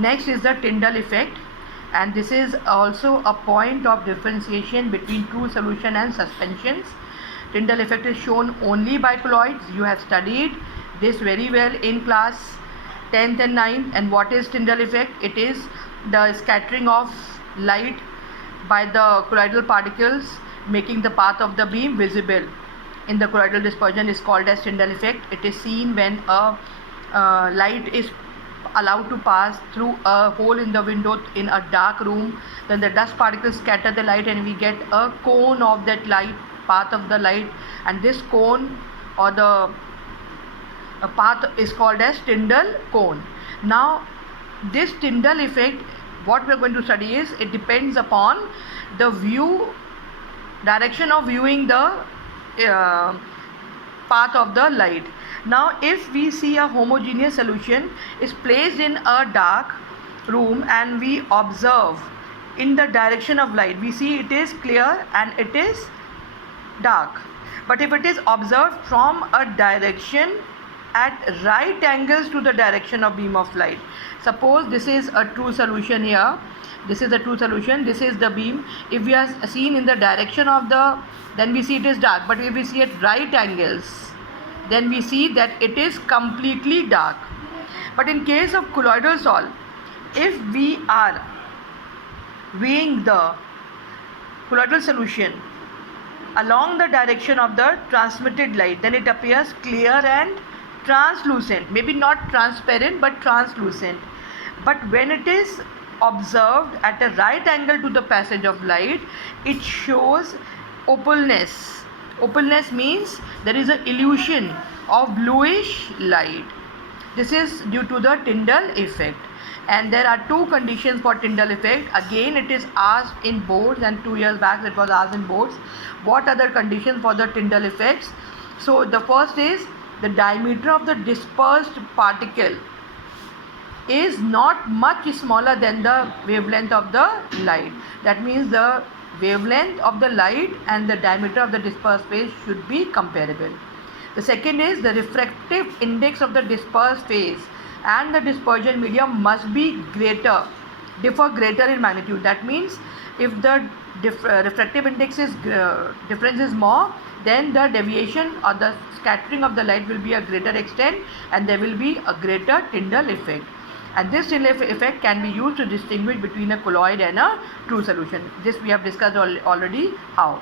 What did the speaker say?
Next is the Tyndall effect, and this is also a point of differentiation between true solution and suspensions. Tyndall effect is shown only by colloids. You have studied this very well in class 10th and 9th. And what is Tyndall effect? It is the scattering of light by the colloidal particles, making the path of the beam visible in the colloidal dispersion is called as Tyndall effect. It is seen when a light is allowed to pass through a hole in the window in a dark room. Then the dust particles scatter the light and we get a cone of that light, path of the light, and this cone or the path is called as Tyndall cone. Now this Tyndall effect, what we are going to study is, it depends upon the direction of viewing the path of the light. Now if we see a homogeneous solution is placed in a dark room and we observe in the direction of light, we see it is clear and it is dark. But if it is observed from a direction at right angles to the direction of beam of light, suppose this is a true solution here, this is a true solution, this is the beam. If we are seen in the direction of then we see it is dark, but if we see at right angles, then we see that it is completely dark. But in case of colloidal sol, if we are weighing the colloidal solution along the direction of the transmitted light, then it appears clear and translucent, maybe not transparent but translucent. But when it is observed at a right angle to the passage of light, it shows opaqueness. Opaqueness means there is an illusion of bluish light. This is due to the Tyndall effect. And there are two conditions for Tyndall effect. Again, it is asked in boards, and 2 years back it was asked in boards. What are the conditions for the Tyndall effects? So the first is the diameter of the dispersed particle is not much smaller than the wavelength of the light. That means the wavelength of the light and the diameter of the dispersed phase should be comparable. The second is the refractive index of the dispersed phase and the dispersion medium must be differ greater in magnitude. That means if the refractive index is difference is more, then the deviation or the scattering of the light will be a greater extent and there will be a greater Tyndall effect. And this Tyndall effect can be used to distinguish between a colloid and a true solution. This we have discussed already how.